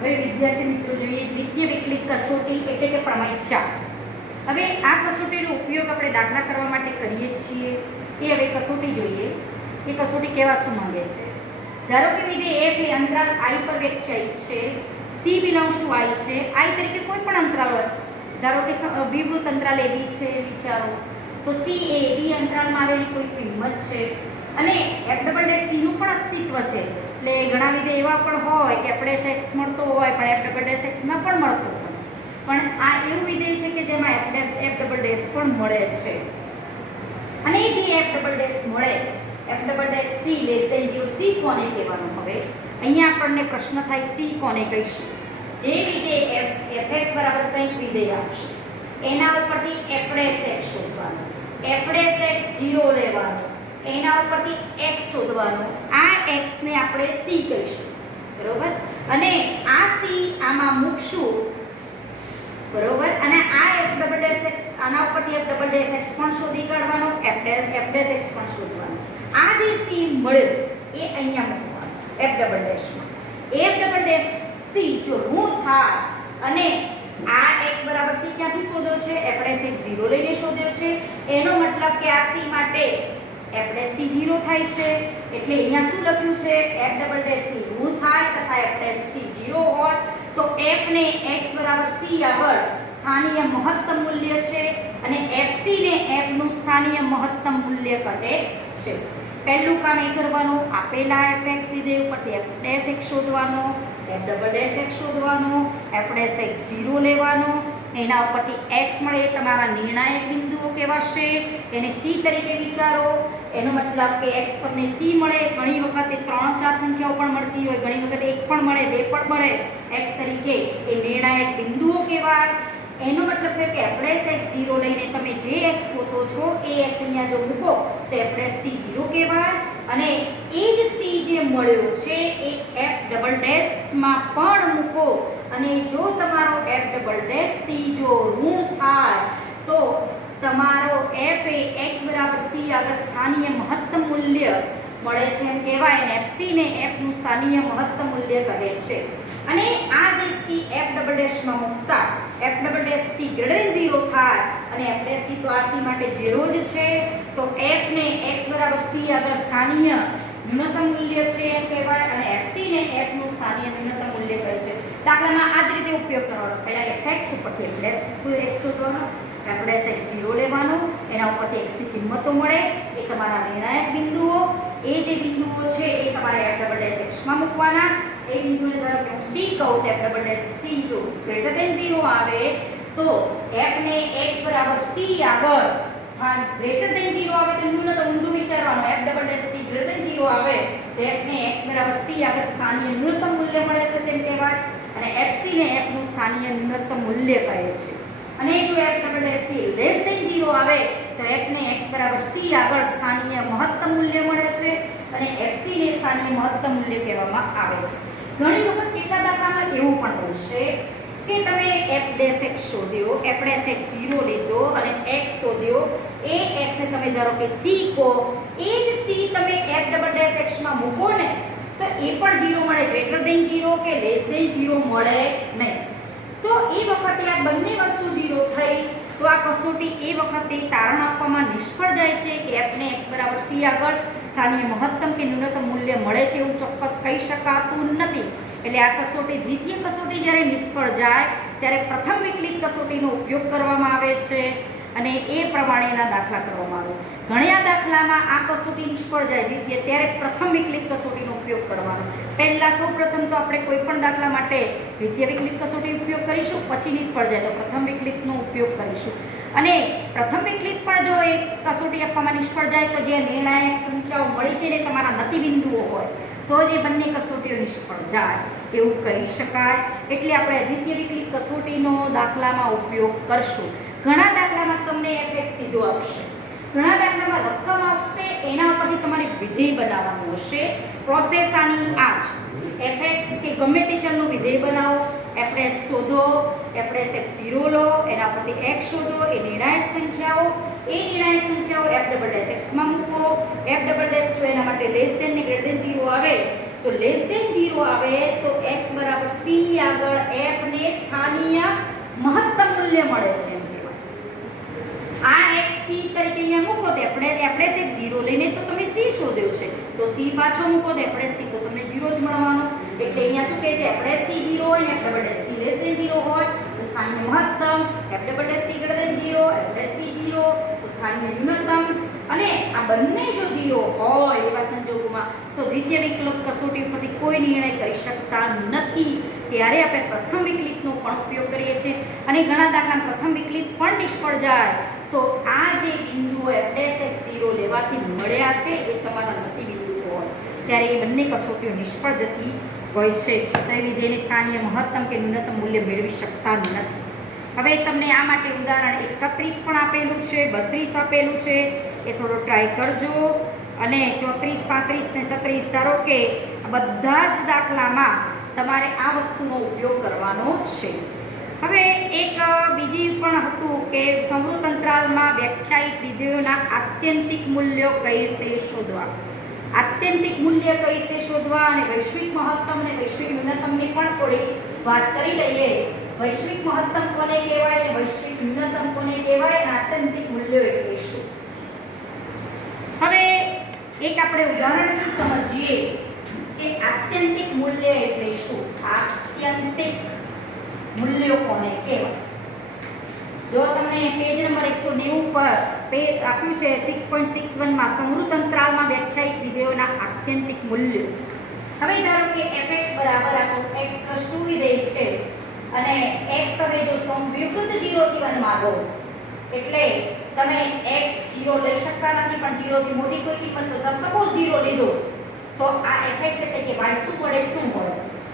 હવે વિદ્યાર્થી મિત્રો જોઈએ દ્વિતીય વિકલિત કસોટી એટલે કે પ્રમેય 4. હવે આ કસોટીનો ઉપયોગ આપણે દાખલા કરવા માટે કરીએ છીએ. એ હવે કસોટી જોઈએ. એ કસોટી કેવા શું માંગે છે. ધારો કે વિધેય f એ અંતરાલ i પર વ્યાખ્યાયિત છે. c બિલોંગ્સ ટુ i છે. i તરીકે કોઈ પણ અંતરાલ હોય. ધારો કે વિવૃત અંતરાલ ab છે વિચારો. તો c એ b અંતરાલમાં આવેલી કોઈ કિંમત છે અને f ડબલ ડેશ c નું પણ અસ્તિત્વ છે. એટલે ઘણા વિધેય એવા પણ હોય કે આપણે x મળતો હોય પણ f ડબલ ડેશ x ન પણ મળતો હોય. પણ આ એવું વિધેય છે કે જેમાં f ડબલ ડેશ પણ મળે છે. અને જે f ડબલ ડેશ મળે f double dash c less than 0 c કોને કહેવાનું. હવે અહીંયા આપણને પ્રશ્ન થાય c કોને કહીશું. જે વિધેય fx બરાબર કંઈક વિધેય આપશે એના ઉપરથી f ડેશ x શોધવાનું, f ડેશ x 0 લેવાનું, એના ઉપરથી x શોધવાનું. આ x ને આપણે c કહીશું બરોબર. અને આ c આમાં મૂકશું બરોબર. અને આ f ડબલ ડેશ x આના ઉપરથી f ડબલ ડેશ x પણ શોધી કાઢવાનો, f ડેશ x પણ શોધવાનો. આ જે c મળ્યો એ અહીંયા મૂકવાનો f ડબલ ડેશમાં. f ડબલ ડેશ c જો ઋણ થાય અને આ x બરાબર c ક્યાંથી શોધ્યો છે f ડેશ x 0 લઈને શોધ્યો છે. એનો મતલબ કે આ c માટે f ડેશ c 0 થાય છે. એટલે અહીંયા શું લખ્યું છે f ડબલ ડેશ c ઋણ થાય તથા f ડેશ c 0 હોય તો f ને x બરાબર c આગળ સ્થાનીય મહત્તમ મૂલ્ય છે અને fc ને f નું સ્થાનીય મહત્તમ મૂલ્ય કહે છે. પહેલું કામ એ કરવાનું આપેલા fx વિધેય ઉપરથી f ડેશ x શોધવાનો, f ડબલ ડેશ x શોધવાનો, f ડેશ x 0 લેવાનો. એના ઉપરથી x મળે એ તમારા નિર્ણાયક બિંદુઓ કહેવાશે. એને c તરીકે વિચારો. એનો મતલબ કે x પર ને c મળે. ઘણી વખત 3-4 સંખ્યાઓ પણ મળતી હોય, ઘણી વખત 1 પણ મળે, 2 પણ મળે. x તરીકે એ નિર્ણાયક બિંદુઓ કહેવાય. એનો મતલબ કે f ડેશ x 0 લઈને તમે જે x ગોતો છો એ x અહીંયા જો મૂકો તો f ડેશ c 0 કહેવાય. અને એ જ c જે મળ્યો છે એ f ડબલ ડેશ માં પણ મૂકો અને જો તમારો f ડબલ ડેશ c જો ઋણ થાય તો તમારો f એ x બરાબર c આગળ સ્થાનીય મહત્તમ મૂલ્ય મળે છે એમ કહેવાય. ને fc ને f નું સ્થાનીય મહત્તમ મૂલ્ય કહે છે. અને આ જે c f ડબલ ડેશ માં મૂકતા f double dash c greater than 0 થાય અને f ડેશ c તો આ c માટે 0 જ છે. તો f ને x બરાબર c આગળ સ્થાનીય ન્યૂનતમ મૂલ્ય છે એમ કહેવાય અને fc ને f નું સ્થાનીય ન્યૂનતમ મૂલ્ય કહે છે. દાખલામાં આ જ રીતે ઉપયોગ કરવાનો. પહેલા fx ઉપરથી f ડેશ x શોધવાનો, f ડેશ x 0 લેવાનો, એના ઉપરથી x ની કિંમતો મળે એ તમારા નિર્ણાયક બિંદુઓ. એ જે બિંદુઓ છે એ તમારે f ડબલ ડેશ x માં મૂકવાના. એ બિંદુને ધારો કે હું c કહું તો f ડબલ ડેશ c જો ગ્રેટર ધેન 0 આવે તો f ને x બરાબર c આગળ સ્થાન ગ્રેટર ધેન 0 આવે તો ન્યૂનતમ ઊંધું વિચારવાનું. f double dash c greater than 0 આવે તો f ને x બરાબર c આગળ સ્થાનીય ન્યૂનતમ મૂલ્ય મળે છે તેમ કહેવાય. અને fc ને f નું સ્થાનીય ન્યૂનતમ મૂલ્ય કહે છે. અને જો f double dash c less than 0 આવે તો f ને x બરાબર c આગળ સ્થાનીય મહત્તમ મૂલ્ય મળે છે અને fc ને સ્થાનીય મહત્તમ મૂલ્ય કહેવામાં આવે છે. ઘણી વખત કેટલા દાખલામાં એવું પણ બનશે કે તમે f dash x શોધ્યો, f dash x 0 લીધો અને x શોધ્યો. એ x ને તમે ધારો કે c કહો, એ જ c તમે f ડબલ ડેશ x માં મૂકો ને તો એ પણ 0 મળે. ગ્રેટર ધેન 0 કે લેસ ધેન 0 મળે નહીં. તો એ વખતે આ બંને વસ્તુ 0 થઈ તો આ કસોટી એ વખતે તારણ આપવામાં નિષ્ફળ જાય છે કે f ને x બરાબર c આગળ સ્થાનીય મહત્તમ કે ન્યૂનતમ મૂલ્ય મળે છે એવું ચોક્કસ કહી શકાતું નથી. એટલે આ કસોટી દ્વિતીય કસોટી જ્યારે નિષ્ફળ જાય ત્યારે પ્રથમ વિકલિત કસોટીનો ઉપયોગ કરવામાં આવે છે અને એ પ્રમાણેના દાખલા કરવામાં આવે. ઘણા દાખલામાં આ કસોટી નિષ્ફળ જાય દ્વિતીય ત્યારે પ્રથમ વિકલિત કસોટીનો ઉપયોગ કરવાનો. પહેલા સૌપ્રથમ તો આપણે કોઈ પણ દાખલા માટે દ્વિતીય વિકલિત કસોટી ઉપયોગ કરીશું, પછી નિષ્ફળ જાય તો પ્રથમ વિકલિતનો ઉપયોગ કરીશું. અને પ્રથમ વિકલિત પણ જો એક કસોટી આપવામાં નિષ્ફળ જાય તો જે નિર્ણાયક સંખ્યાઓ મળી છે ને તમારા નતિ બિંદુઓ હોય તો જે બંને કસોટીઓ નિષ્ફળ જાય એવું કહી શકાય. એટલે આપણે દ્વિતીય વિકલિત કસોટીનો દાખલામાં ઉપયોગ કરશું. ઘણા દાખલામાં તમને fx સીધો આપશે, ઘણા દાખલામાં રકમ આવશે, એના ઉપરથી તમારે વિધેય બનાવવાનું હશે. પ્રોસેસ આની આ છે. fx કે ગમે તે ચલનું વિધેય બનાવો, f ડેશ શોધો, f ડેશ x 0 લો, એના પરથી x શોધો, એ નિર્ણાયક સંખ્યાઓ, એ નિર્ણાયક સંખ્યાઓ f ડબલ ડેશ x માં મૂકો. f ડબલ ડેશ જો એના માટે લેસ ધેન ને ગ્રેટર ધેન 0 આવે તો લેસ ધેન 0 આવે તો x બરાબર c મહત્તમ મૂલ્ય મળે છે એમ કહેવાય. આ x c તરીકે અહીંયા મૂકો તો આપણે એક 0 લઈને તો તમે c શોધ્યો છે, તો c પાછો મૂકો તો આપણે c તો તમને 0 જ મળવાનો. એટલે અહીંયા શું કહે છે, આપણે c 0 હોય ને આપણે c લેસ ધેન 0 હોય તો સ્થાનિય મહત્તમ, આપણે c ગ્રેટર ધેન 0 આપણે c 0 તો સ્થાનિય ન્યૂનતમ. અને આ બંને જો 0 હોય એવા સંજોગોમાં તો દ્વિતીય વિકલક કસોટી ઉપરથી કોઈ નિર્ણય કરી શકતા નથી. ત્યારે આપણે પ્રથમ વિકલિતનો પણ ઉપયોગ કરીએ છીએ. અને ઘણા દાખલા પ્રથમ વિકલિત પણ નિષ્ફળ જાય તો આ જે બિંદુઓ f'(x0) લેવાથી મળ્યા છે એ તમારા નથી બિંદુ હોય ત્યારે એ બંને કસોટીઓ નિષ્ફળ જતી હોય છે. તો એ વિધેયને સ્થાનિય મહત્તમ કે ન્યૂનતમ મૂલ્ય મેળવી શકતા નથી. હવે તમને આ માટે ઉદાહરણ 31 પણ આપેલું છે, 32 આપેલું છે, એ થોડો ટ્રાય કરજો. અને 34, 35 ને 36 ધારો કે બધા જ દાખલામાં તમારે આ વસ્તુનો ઉપયોગ કરવાનો છે. હવે એક બીજી પણ હતું કે સંવૃત અંતરાલમાં વ્યાખ્યાયિત વિધેયોના આત્યંતિક મૂલ્યો કઈ રીતે શોધવા. આત્યંતિક મૂલ્ય કઈ રીતે શોધવા અને વૈશ્વિક મહત્તમ અને વૈશ્વિક ન્યૂનતમની પણ થોડી વાત કરી લઈએ. વૈશ્વિક મહત્તમ કોને કહેવાય અને વૈશ્વિક ન્યૂનતમ કોને કહેવાય અને આત્યંતિક મૂલ્યો એટલે શું. હવે એક આપણે ઉદાહરણથી સમજીએ કે આત્યંતિક મૂલ્ય એટલે શું. આત્યંતિક મૂલ્યો કોને કહેવાય. જો તમને પેજ નંબર 190 પર પેજ આપ્યું છે 6.61 માં સંવૃત અંતરાલમાં વ્યાખ્યાયિત વિધેયોના આત્યંતિક મૂલ્યો. હવે ધારો કે fx બરાબર આપણું x + 2 વિધેય છે અને x તમે જો વિવૃત 0 થી 1 માં લો એટલે તમે x 0 લઈ શકતા નથી, પણ 0 થી મોટી કોઈ કિંમત તો તમે સપોઝ 0 લીધો તો આ fx એટલે કે y શું મળે 2 મળે.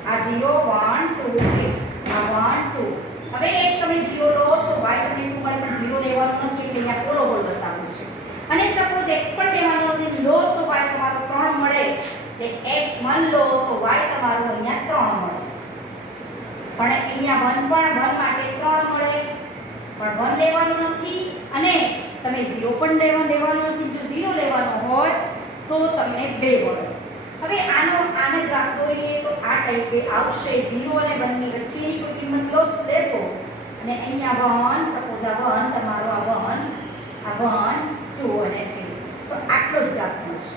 આ 0 1 2 3 આ 1 2. હવે x તમે 0 લો તો y તમને 2 મળે, પણ 0 લેવાનું નથી એટલે અહીંયા પોલો હોલ બતાવ્યું છે. અને સપોઝ x પણ લેવાનો નથી, લો તો y તમારો 3 મળે એટલે x 1 લો તો y તમારો અહીંયા 3 મળે. પણ અહીંયા 1 પણ 1 માટે 3 મળે, પણ 1 લેવાનું નથી અને તમે 0 પણ લેવાનું નથી. જો 0 લેવાનો હોય તો તમને 2 મળે. હવે આને ગ્રાફ દોરીએ તો આ ટાઈપે આવશે. 0 અને 1 ની વચ્ચેની કોઈ કિંમત લેશો અને અહીંયા 1 સપોઝ આ 1 તમારો આ 1 2 અને 3 તો આટલો જ ગ્રાફ મળશે.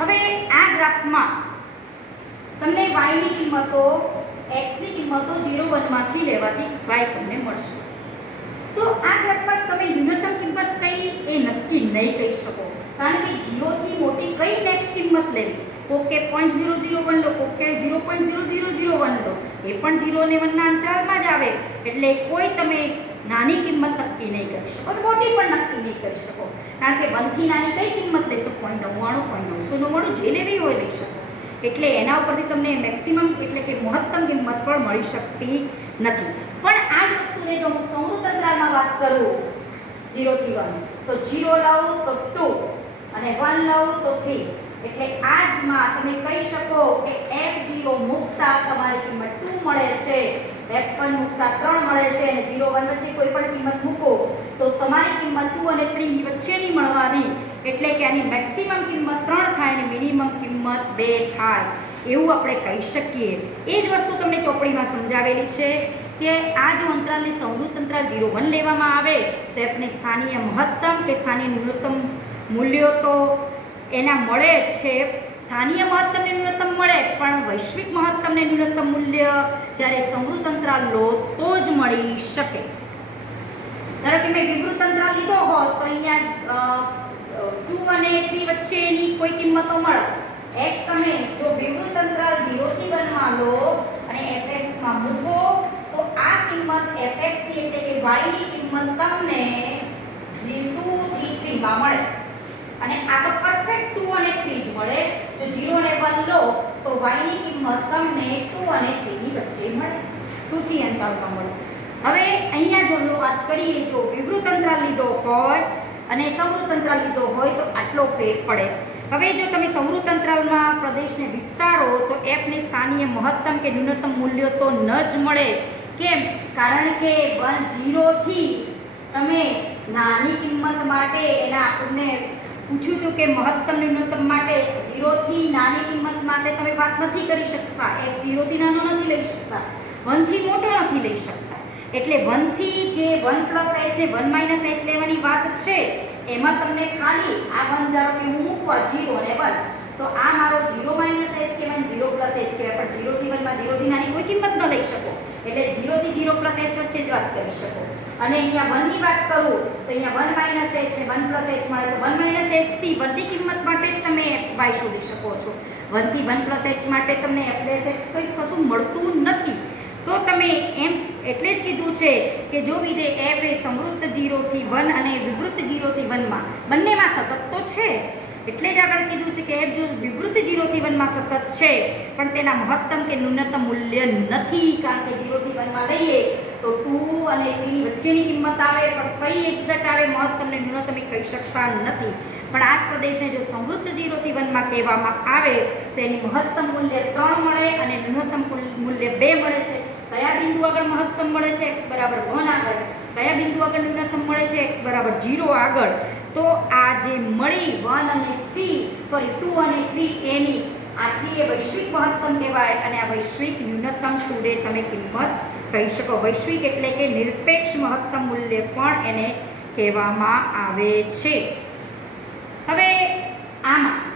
હવે આ ગ્રાફમાં તમને y ની કિંમતો x ની કિંમતો 0 1 માંથી લેવાથી y તમને મળશે. તો આ ગ્રાફમાં તમે ન્યૂનતમ કિંમત કઈ એ નક્કી નહીં કહી શકો, કારણ કે 0 થી મોટી કઈ નેક્સ્ટ કિંમત લેવી. કોકે 0.001 લો, કોકે 0.0001 લો, એ પણ 0 અને 1 ના અંતરાલમાં જ આવે. એટલે કોઈ તમે નાની કિંમત નક્કી નહીં કરી શકો અને મોટી પણ નક્કી નહીં કરી શકો, કારણ કે 1 થી નાની કઈ કિંમત લેશો 0.99 0.999 જે લેવી હોય લઈ શકો. એટલે એના ઉપરથી તમને મેક્સિમમ એટલે કે મહત્તમ કિંમત પણ મળી શકતી નથી. પણ આ જ વસ્તુને જો હું સંવૃત અંતરાલમાં વાત કરું 0 થી 1 તો 0 લઉં તો 2 અને 1 લઉં તો 3. એટલે આજમાં તમે કહી શકો કે f0 મુકતા તમારી કિંમત 2 મળે છે, f1 મુકતા 3 મળે છે અને 0 1 વચ્ચે કોઈ પણ કિંમત મૂકો તો તમારી કિંમત 2 અને 3 ની વચ્ચેની મળવાની. એટલે કે આની મેક્સિમમ કિંમત 3 થાય અને મિનિમમ કિંમત 2 થાય એવું આપણે કહી શકીએ. એ જ વસ્તુ તમને ચોપડીમાં સમજાવેલી છે કે આ જો અંતરાલને સંવૃત અંતરાલ 0 1 લેવામાં આવે તો fને સ્થાનિય મહત્તમ કે સ્થાનિય ન્યૂનતમ મૂલ્યો તો એના મળે જ છે. સ્થાનિય મહત્તમ ને ન્યૂનતમ મળે, પણ વૈશ્વિક મહત્તમ ને ન્યૂનતમ મૂલ્ય જ્યારે સંવૃત અંતરાલ લો તો જ મળી શકે. ધારો કે મેં વિવૃત અંતરાલ લીધો હોત તો અહીંયા 2 અને 3 વચ્ચેની કોઈ કિંમતો મળે. x તમે જો વિવૃત અંતરાલ 0 થી 1 માં લો અને fx માં મૂકો તો આ કિંમત fx ની એટલે કે y ની કિંમત તમને 2 થી 3 માં મળે. અને આ તો પરફેક્ટ 2 અને 3 જ મળે. જો 0 અને 1 લો તો y ની કિંમત તમને 2 અને 3 ની વચ્ચે મળે, 2 થી અંતરાલમાં મળે. હવે અહીંયા જો વાત કરીએ, જો વિવૃત અંતરાલ લીધો હોય અને સંવૃત અંતરાલ લીધો હોય તો આટલો ફેર પડે. હવે જો તમે સંવૃત અંતરાલમાં પ્રદેશને વિસ્તારો તો f ને સ્થાનિય મહત્તમ કે ન્યૂનતમ મૂલ્યો તો ન જ મળે. કેમ? કારણ કે 0 થી તમે નાની કિંમત માટે એના આપણને પૂછ્યું હતું કે મહત્તમ ન્યૂનતમ માટે 0 થી નાની કિંમત માટે તમે વાત નથી કરી શકતા. x 0 થી નાનો નથી લઈ શકતા, 1 થી મોટો નથી લઈ શકતા. એટલે 1 થી જે 1 પ્લસ h ને 1 માઇનસ h લેવાની વાત છે એમાં તમને ખાલી આ 1 ધારો કે હું મૂકવા 0 ને 1 તો આ મારો 0 માઇનસ h કહેવાય 0 પ્લસ h કહેવાય પણ 0 થી 1 માં 0 થી નાની કોઈ કિંમત ન લઈ શકો એટલે 0 થી 0 પ્લસ h વચ્ચે જ વાત કરી શકો અને અહીંયા 1 ની વાત કરું તો અહીંયા 1 માઇનસ h ને 1 પ્લસ h મળે તો 1 માઇનસ h થી 1 ની કિંમત માટે તમે y શોધી શકો છો 1 થી 1 પ્લસ h માટે તમને f ડેશ x કંઈ કશું મળતું નથી તો તમે એમ એટલે જ કીધું છે કે જો વિધેય f એ સંવૃત્ત 0 થી 1 અને વિવૃત્ત 0 થી 1 માં બંનેમાં સતત તો છે એટલે જ આગળ કીધું છે કે f જો વિવૃત્ત 0 થી 1 માં સતત છે પણ તેના મહત્તમ કે ન્યૂનતમ મૂલ્ય નથી કારણ કે 0 થી 1 માં લઈએ તો 2 અને 3 ની વચ્ચેની કિંમત આવે પણ કઈ એક્ઝેક્ટ આવે મહત્તમ ને ન્યૂનતમ કહી શકતા નથી પણ આ જ પ્રદેશને જો સંવૃત્ત 0 થી 1 માં કહેવામાં આવે તો એની મહત્તમ મૂલ્ય 3 મળે અને ન્યૂનતમ મૂલ્ય 2 મળે છે કયા બિંદુ આગળ મહત્તમ મળે છે x 1 આગળ કયા બિંદુ આગળ ન્યૂનતમ મળે છે x 0 આગળ તો આ જે મળી 1 અને 3 સોરી 2 અને 3 એની આ 3 એ વૈશ્વિક મહત્તમ કહેવાય અને આ વૈશ્વિક ન્યૂનતમ ટુડે તમે કિંમત કહી શકો વૈશ્વિક એટલે કે નિરપેક્ષ મહત્તમ મૂલ્ય પણ એને કહેવામાં આવે છે હવે આમાં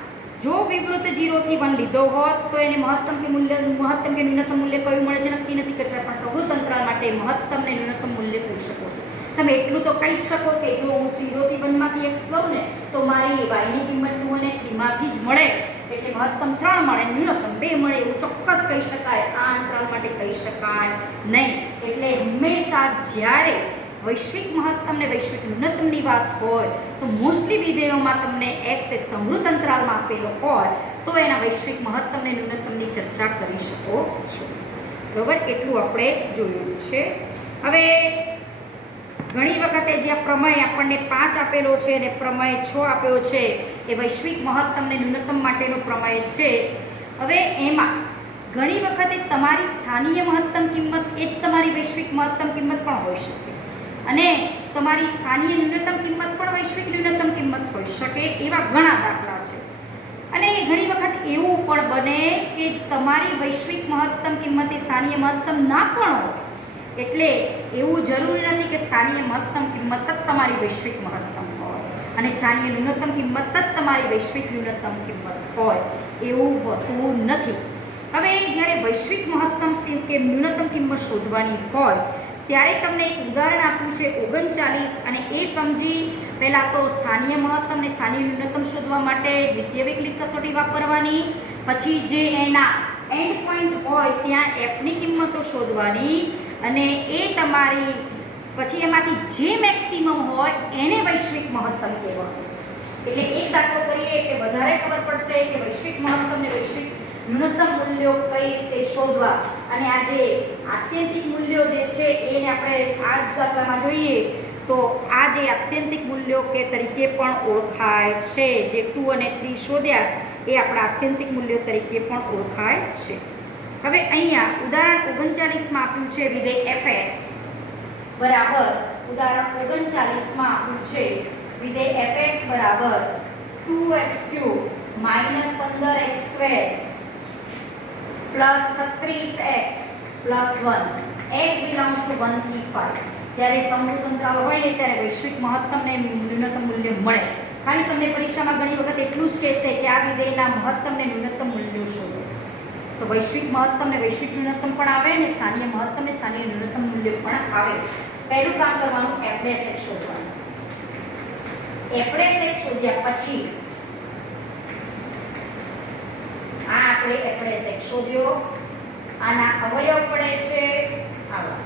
જો વિવૃત્ત 0 થી 1 લીધો હોત તો એને મહત્તમ કે ન્યૂનતમ મૂલ્ય કયું મળે છે નક્કી નથી કરી શકતા પણ સંવૃત્ત અંતરાલ માટે મહત્તમ ને ન્યૂનતમ મૂલ્ય કહી શકો છો તમે એટલું તો કહી શકો કે જો હું 0 થી 1 માંથી x લઉં ને તો મારી y ની કિંમત 2 અને 3 માંથી જ મળે એટલે મહત્તમ 3 મળે ન્યૂનતમ 2 મળે એવું ચોક્કસ કહી શકાય આ અંતરાલ માટે કહી શકાય નહીં એટલે હંમેશા જ્યારે વૈશ્વિક મહત્તમ ને વૈશ્વિક ન્યૂનતમની વાત હોય તો મોસ્ટલી વિધેયોમાં તમને x એ સંવૃત્ત અંતરાલમાં આપેલો હોય તો એના વૈશ્વિક મહત્તમ ને ન્યૂનતમની ચર્ચા કરી શકો છો બરોબર એટલું આપણે જોયું છે હવે ઘણી વખતે જે પ્રમેય આપણને 5 આપેલો છે અને પ્રમેય 6 આપ્યો છે એ વૈશ્વિક મહત્તમ ને ન્યૂનતમ માટેનો પ્રમેય છે હવે એમાં ઘણી વખતે તમારી સ્થાનીય મહત્તમ કિંમત એ જ તમારી વૈશ્વિક મહત્તમ કિંમત પણ હોઈ શકે અને તમારી સ્થાનીય ન્યૂનતમ કિંમત પણ વૈશ્વિક ન્યૂનતમ કિંમત હોઈ શકે એવા ઘણા દાખલા છે અને ઘણી વખત એવું પણ બને કે તમારી વૈશ્વિક મહત્તમ કિંમત એ સ્થાનીય મહત્તમ ના પણ હોય એટલે એવું જરૂરી નથી કે સ્થાનીય મહત્તમ કિંમત જ તમારી વૈશ્વિક મહત્તમ હોય અને સ્થાનીય ન્યૂનતમ કિંમત જ તમારી વૈશ્વિક ન્યૂનતમ કિંમત હોય એવું હોતું નથી હવે જ્યારે વૈશ્વિક મહત્તમ કે ન્યૂનતમ કિંમત શોધવાની હોય ત્યારે તમને એક ઉદાહરણ આપ્યું છે 39 અને એ સમજી પહેલાં તો સ્થાનીય મહત્તમ ને સ્થાનીય ન્યૂનતમ શોધવા માટે દ્વિતીય વિકલિત કસોટી વાપરવાની પછી જે એના એન્ડ પોઈન્ટ હોય ત્યાં એફની કિંમતો શોધવાની અને એ તમારી પછી એમાંથી જે મેક્સિમમ હોય એને વૈશ્વિક મહત્તમ કહેવાનું એટલે એક દાખલો કરીએ કે વધારે ખબર પડશે કે વૈશ્વિક મહત્તમ ને વૈશ્વિક ન્યૂનતમ મૂલ્યો કઈ રીતે શોધવા અને આ જે આત્યંતિક મૂલ્યો જે છે એને આપણે આ દાખલામાં જોઈએ તો આ જે આત્યંતિક મૂલ્યો કે તરીકે પણ ઓળખાય છે જે 2 અને 3 શોધ્યા એ આપણા આત્યંતિક મૂલ્યો તરીકે પણ ઓળખાય છે હવે અહીંયા ઉદાહરણ 39માં આપ્યું છે વિધેય fx બરાબર ઉદાહરણ 39માં આપ્યું છે વિધેય fx બરાબર 2x³ - 15x² plus 36x plus 1 x belongs to 1 થી 5 જ્યારે સંવૃત્ત અંતરાલ હોય ને ત્યારે વૈશ્વિક મહત્તમ ને ન્યૂનતમ મૂલ્ય મળે ખાલી તમને પરીક્ષામાં ઘણી વખત એટલું જ કહેશે કે આ વિધેયના મહત્તમ ને ન્યૂનતમ મૂલ્યો શોધો તો વૈશ્વિક મહત્તમ ને વૈશ્વિક ન્યૂનતમ પણ આવે ને સ્થાનીય મહત્તમ ને સ્થાનીય ન્યૂનતમ મૂલ્ય પણ આવે પહેલું કામ કરવાનું f' શોધવાનું f' શોધ્યા પછી આ આપણે f' શોધ્યો આના અવયવ પડે છે આવા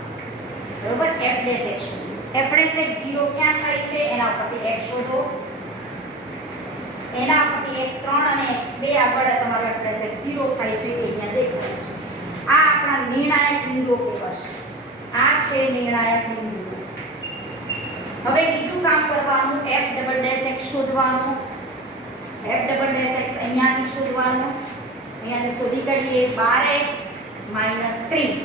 બરોબર f' શોધ્યો f' 0 ક્યાં થાય છે એના ઉપરથી x શોધો એના ઉપરથી x3 અને x2 આગળ તમારો f' 0 થાય છે એ અહીંયા દેખાય છે આ આપણા નિર્ણાયક બિંદુઓ કહેવાશે આ છે નિર્ણાયક બિંદુઓ હવે બીજું કામ કરવાનું f'' શોધવાનું f'' અહીંયાથી શોધવાનું અહીંયાથી શોધી કાઢીએ 12x - 30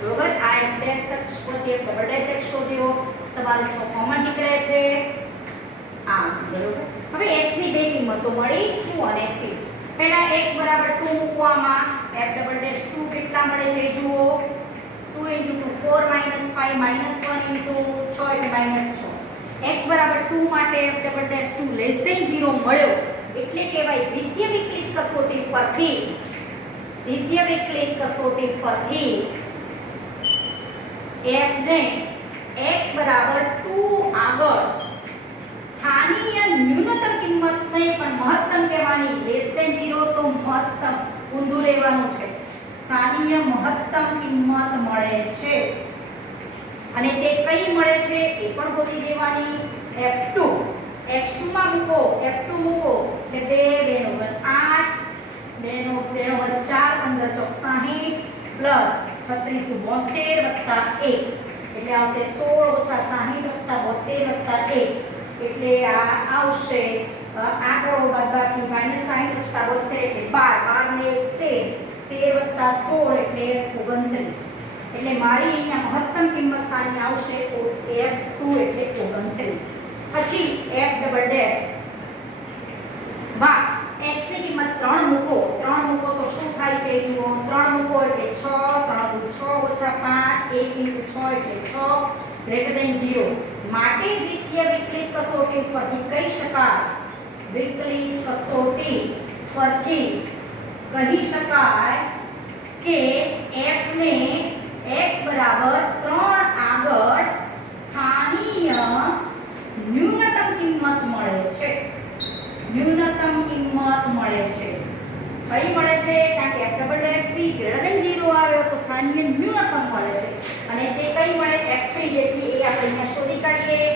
બરોબર આ f' પરથી f'' શોધ્યો તમારો 6 કોમન નીકળે છે આ બરોબર હવે x ની બે કિંમતો મળી 2 અને 3 પહેલા x 2 મૂકવામાં f'' 2 કેટલા મળે છે જુઓ 2 into 2 4 minus 5 minus 1 into 6 એટલે minus 6. x બરાબર 2 માટે f double dash 2 less than 0 મળ્યો એટલે કહેવાય દ્વિતીય વિકલિત કસોટી પરથી f ને x બરાબર 2 આગળ સ્થાનીય ન્યૂનતમ કિંમત નહીં પણ મહત્તમ કહેવાની લેસ ધેન 0 તો મહત્તમ ઊંધું લેવાનું છે સ્થાનીય મહત્તમ કિંમત મળે છે અને તે કઈ મળે છે એ પણ ગોતી દેવાની f2 x2 માં મૂકો f2 મૂકો એટલે 2 નો ઘન 8 2 નો ઘન 4 15 ચોક 60 પ્લસ 36 72 વત્તા 1 એટલે આવશે 16 60 વત્તા 72 વત્તા 1 એટલે આ આવશે આ કરો બાદબાકી -60 વત્તા 72 એટલે 12 12 ને 13 વત્તા 16 એટલે 29 એટલે મારી અહીંયા મહત્તમ કિંમત સ્થાની આવશે f2 એટલે 29 પછી f ડબલ ડેશ માં x ની કિંમત 3 મૂકો તો શું થાય છે જુઓ 3 મૂકો એટલે 6 3 દુ 6 5 1 * 6 એટલે 6 ગ્રેટર ધેન 0 માટે દ્વિતીય વિકલિત કસોટી પરથી કહી શકાય કે f ને x બરાબર 3 આગળ સ્થાનીય ન્યૂનતમ કિંમત મળે છે કઈ મળે છે કારણ કે f double dash 3 greater than 0 આવ્યો તો સ્થાનીય ન્યૂનતમ મળે છે અને તે કઈ મળે f3 જેટલી એ આપણે અહીંયા શોધી કાઢીએ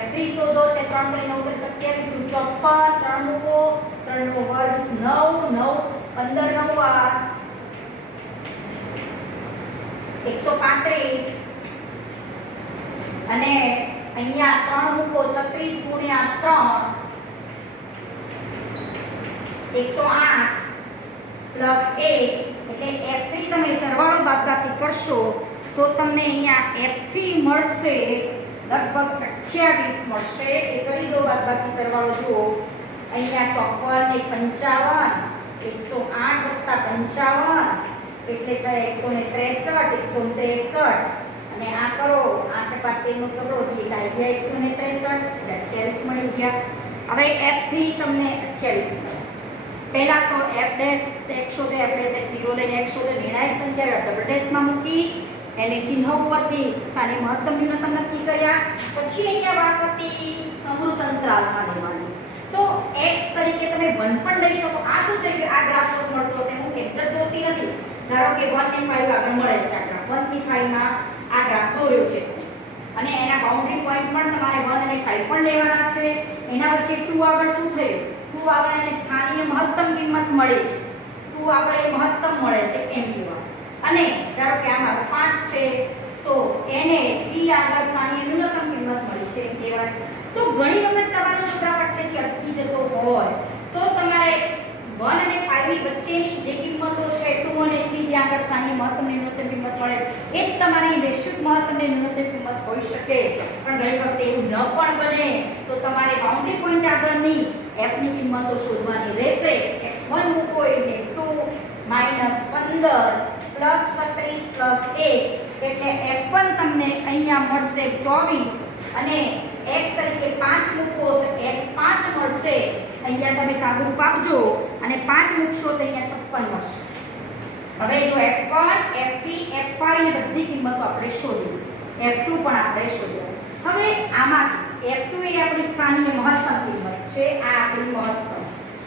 f3 શોધો એટલે 3 3 9 27 54 3 મૂકો 3 નો વર્ગ 9 9 15 9 આ 135 અને અહીંયા 3 મૂકો 36 ગુણ્યા 3 108 પ્લસ 1 એટલે f3 તમે સરવાળો બાદબાકી કરશો તો તમને અહીંયા f3 મળશે લગભગ 28 મળશે એ કરી દો બાદબાકી સરવાળો જુઓ અહીંયા 54 ને 55 108 + 55 એટલે થાય 163 અને આ કરો 8 5 13 નો કરો એટલે થાય 163 28 મળી ગયા હવે f3 તમને 28 મળે પહેલા તો f ડેશ x શોધે f ડેશ x 0 લઈને x શોધે નિર્ણાયક સંખ્યા ડબલ ડેશ માં મૂકી એની ચિહ્ન ઉપરથી આને મહત્તમ ન્યૂનતમ નક્કી કર્યા પછી અહીંયા વાત હતી સમૃદ્ધ અંતરાલમાં લેવાની તો x તરીકે તમે 1 પણ લઈ શકો આ શું થઈ ગયું આ ગ્રાફ પર મળતો છે હું એક્ઝેક્ટ દોરતી નથી ધારો કે 1 ને 5 આગળ મળે છે આ ગ્રાફ 1 થી 5 માં આ ગ્રાફ દોર્યો છે અને એના બાઉન્ડરી પોઈન્ટ પણ તમારે 1 અને 5 પણ લેવાના છે એના વચ્ચે 2 આગળ શું થયું 2 આગળ એને સ્થાનીય મહત્તમ કિંમત મળી 2 આગળ એ મહત્તમ મળે છે એમ કહેવાય અને ધારો કે આ મારો 5 છે તો એને 3 આગળ સ્થાનીય ન્યૂનતમ કિંમત મળી છે એમ કહેવાય તો ઘણી વખત તમારો ગ્રાફ આટલેથી અટકી જતો હોય તો તમારે 1 અને 5 ની વચ્ચેની જે કિંમતો છે 2 અને 3 જે આગળ સ્થાનીય મહત્તમ ન્યૂનતમ કિંમત મળે છે એ જ તમારી વૈશ્વિક મહત્તમ અને ન્યૂનતમ કિંમત હોઈ શકે પણ ઘણી વખત એવું ન પણ બને તો તમારે બાઉન્ડરી પોઈન્ટ આગળની f ની કિંમતો શોધવાની રહેશે x1 મૂકો એટલે 2 - 15 + 36 + 1 એટલે f1 તમને અહીંયા મળશે 24 અને x તરીકે 5 મૂકો તો f5 મળશે અહીંયા તમે સાદુરૂપ આપજો અને 5 મૂકશો તો અહીંયા 56 મળશે હવે જો f1 f3 f5 ની બધી કિંમતો આપણે શોધી f2 પણ આપણે શોધ્યો હવે આમાંથી f2 એ આપણી સ્થાનીય મહત્તમ કિંમત છે આ આપણી મહત્તમ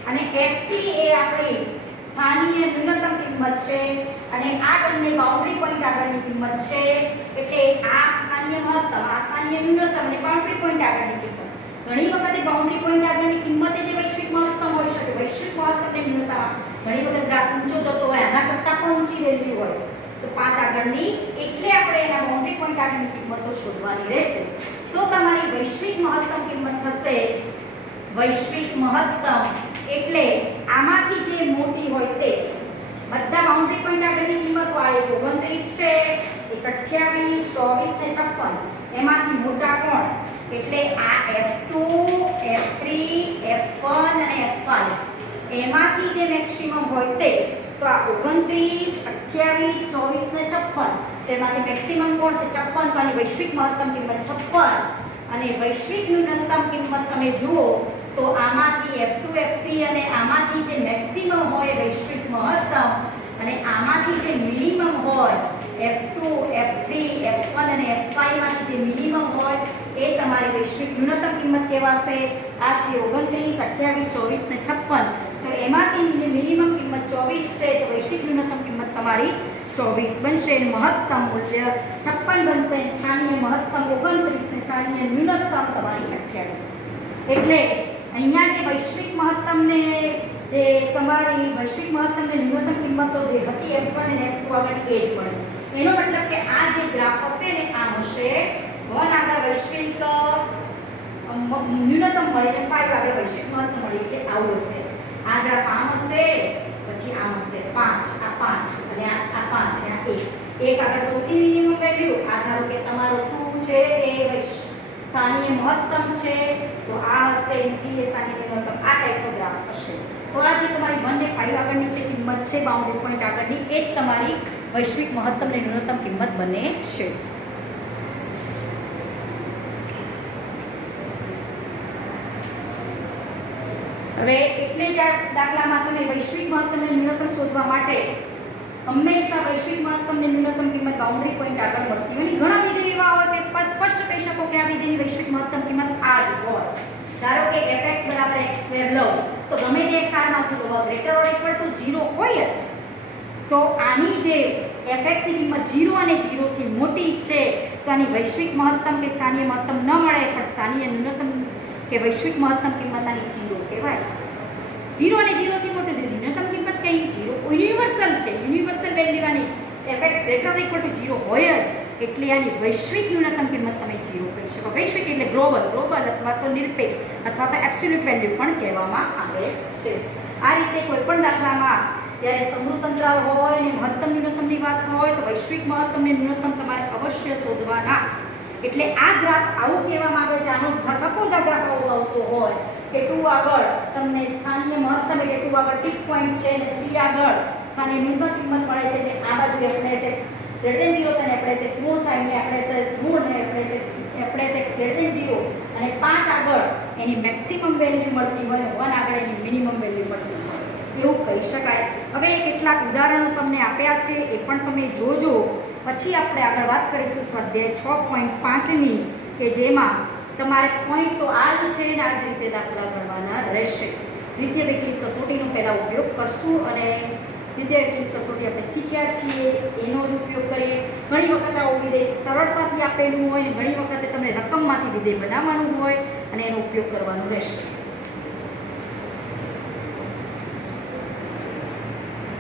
અને f3 એ આપણી સ્થાનીય ન્યૂનતમ કિંમત છે અને આ બંને બાઉન્ડરી પોઈન્ટ આગળની કિંમત છે એટલે આ સ્થાનીય મહત્તમ આ સ્થાનીય ન્યૂનતમ અને બાઉન્ડરી પોઈન્ટ આગળની કિંમત ઘણી વખત બાઉન્ડરી પોઈન્ટ આગળની કિંમત જે વૈશ્વિક મહત્તમ હોઈ શકે વૈશ્વિક મહત્તમ અને ન્યૂનતમ ઘણી વખત ગ્રાફ ઊંચો જતો હોય આના કરતાં પણ ઊંચી વેલ્યુ હોય તો 5 આગળની એટલે આપણે એના બાઉન્ડરી પોઈન્ટ આગળની કિંમતો શોધવાની રહેશે તો તમારી વૈશ્વિક મહત્તમ કિંમત થશે વૈશ્વિક મહત્તમ એટલે આમાંથી જે મોટી હોય તે બધા બાઉન્ડરી પોઈન્ટ આગળની કિંમતો આ 29 છે 28 24 ને 56 એમાંથી મોટા કોણ એટલે આ f2 f3 f1 અને f5 એમાંથી જે મેક્સિમમ હોય તે તો આ 29, 28, 24 ને 56, તેમાંથી મેક્સિમમ કોણ છે 56, તો આની વૈશ્વિક મહત્તમ કિંમત 56 અને વૈશ્વિક ન્યૂનતમ કિંમત તમે જુઓ તો આમાંથી F2 F3 અને આમાંથી જે મેક્સિમમ હોય વૈશ્વિક મહત્તમ અને આમાંથી જે મિનિમમ હોય F2 F3 F1 અને F5 માંથી જે મિનિમમ હોય એ તમારી વૈશ્વિક ન્યૂનતમ કિંમત કહેવાશે. આ છે 29, 28, 24 ને 56. તો એમાંથી જે મિનિમમ કિંમત 24 છે તો વૈશ્વિક ન્યૂનતમ કિંમત તમારી 24 બનશે. મહત્તમ મૂલ્ય 56 બનશે. સ્થાનીય મહત્તમ 29 ને સ્થાનીય ન્યૂનતમ તમારી 28. એટલે અહીંયા જે વૈશ્વિક મહત્તમ ને જે તમારી વૈશ્વિક મહત્તમ ને ન્યૂનતમ કિંમતો જે હતી F1 અને F2 આગળ એ જ મળે. એનો મતલબ કે આ જે ગ્રાફ હશે ને આમ હશે 1 આગળ વૈશ્વિક ન્યૂનતમ મળે અને 5 આગળ વૈશ્વિક મહત્તમ મળે એટલે આવું હશે. આ ગ્રાફ આમ હશે, પછી આમ હશે 5, આ 5 અને આ 5 અને આ 1. એક આગળ સૌથી મિનિમમ વેલ્યુ આ ધારો કે તમારો 2 છે એ સ્થાનીય મહત્તમ છે તો આ હશે 3 એ સ્થાનીય ન્યૂનતમ. આ ટાઈપનો ગ્રાફ હશે. તો આ જે તમારી 1 ને 5 આગળની જે કિંમત છે બાઉન્ડરી પોઈન્ટ આગળની એ જ તમારી વૈશ્વિક મહત્તમ અને ન્યૂનતમ કિંમત બને છે. હવે એટલે જ આ દાખલામાં તમે વૈશ્વિક મહત્તમ અને ન્યૂનતમ શોધવા માટે હંમેશા વૈશ્વિક મહત્તમ અને ન્યૂનતમ કિંમત બાઉન્ડરી પોઈન્ટ આગળ મળતી હોય. ઘણા વિધેય એવા હોય કે સ્પષ્ટ કહી શકો કે આ વિધેયની વૈશ્વિક મહત્તમ કિંમત આ જ હોય. ધારો કે fx બરાબર x2 લો તો ગમે તે x માંથી લો ગ્રેટર ઓર ઇક્વલ ટુ 0 હોય જ તો આની જે fx ની કિંમત 0 અને 0 થી મોટી છે તો આની વૈશ્વિક મહત્તમ કે સ્થાનીય મહત્તમ ન મળે પણ સ્થાનીય ન્યૂનતમ કે વૈશ્વિક મહત્તમ કિંમત આની 0 કહેવાય. 0 અને 0 થી મોટી ન્યૂનતમ કિંમત કઈ 0 યુનિવર્સલ છે. યુનિવર્સલ વેલ્યુ આની fx greater or equal to 0 હોય જ એટલે આની વૈશ્વિક ન્યૂનતમ કિંમત તમે 0 કહી શકો. વૈશ્વિક એટલે ગ્લોબલ અથવા તો નિરપેક્ષ અથવા તો એબ્સોલ્યુટ વેલ્યુ પણ કહેવામાં આવે છે. આ રીતે કોઈ પણ દાખલામાં જ્યારે સમૃદ્ધ અંતરાલ હોય અને મહત્તમ ન્યૂનતમની વાત હોય તો વૈશ્વિક મહત્તમ અને ન્યૂનતમ તમારે અવશ્ય શોધવાના. એટલે આ ગ્રાફ આવું કહેવા માંગે છે. આનો સપોઝ આ ગ્રાફ આવો આવતો હોય કે 2 આગળ તમને સ્થાનીય મહત્તમ એટલે 2 આગળ પીક પોઈન્ટ છે અને 3 આગળ સ્થાનીય ન્યૂનતમ કિંમત મળે છે એટલે આ બાજુ fx greater than 0 અને fx ઋણ થાય એટલે ઋણ અને fx greater than 0 અને 5 આગળ એની મેક્સિમમ વેલ્યુ મળતી હોય 1 આગળ એની મિનિમમ વેલ્યુ મળતી હોય એવું કહી શકાય. હવે કેટલાક ઉદાહરણો તમને આપ્યા છે એ પણ તમે જોજો. પછી આપણે આગળ વાત કરીશું સ્વાધ્યાય 6.5ની કે જેમાં તમારે પોઈન્ટ તો આ જ છે ને આ જ રીતે દાખલા ગણવાના રહેશે. દ્વિતીય વૈકલ્પિક કસોટીનો પહેલાં ઉપયોગ કરશું અને દ્વિતીય વૈકલ્પિક કસોટી આપણે શીખ્યા છીએ એનો જ ઉપયોગ કરીએ. ઘણી વખત આવું વિધેય સરળતાથી આપેલું હોય ને ઘણી વખતે તમને રકમમાંથી વિધેય બનાવવાનું હોય અને એનો ઉપયોગ કરવાનો રહેશે.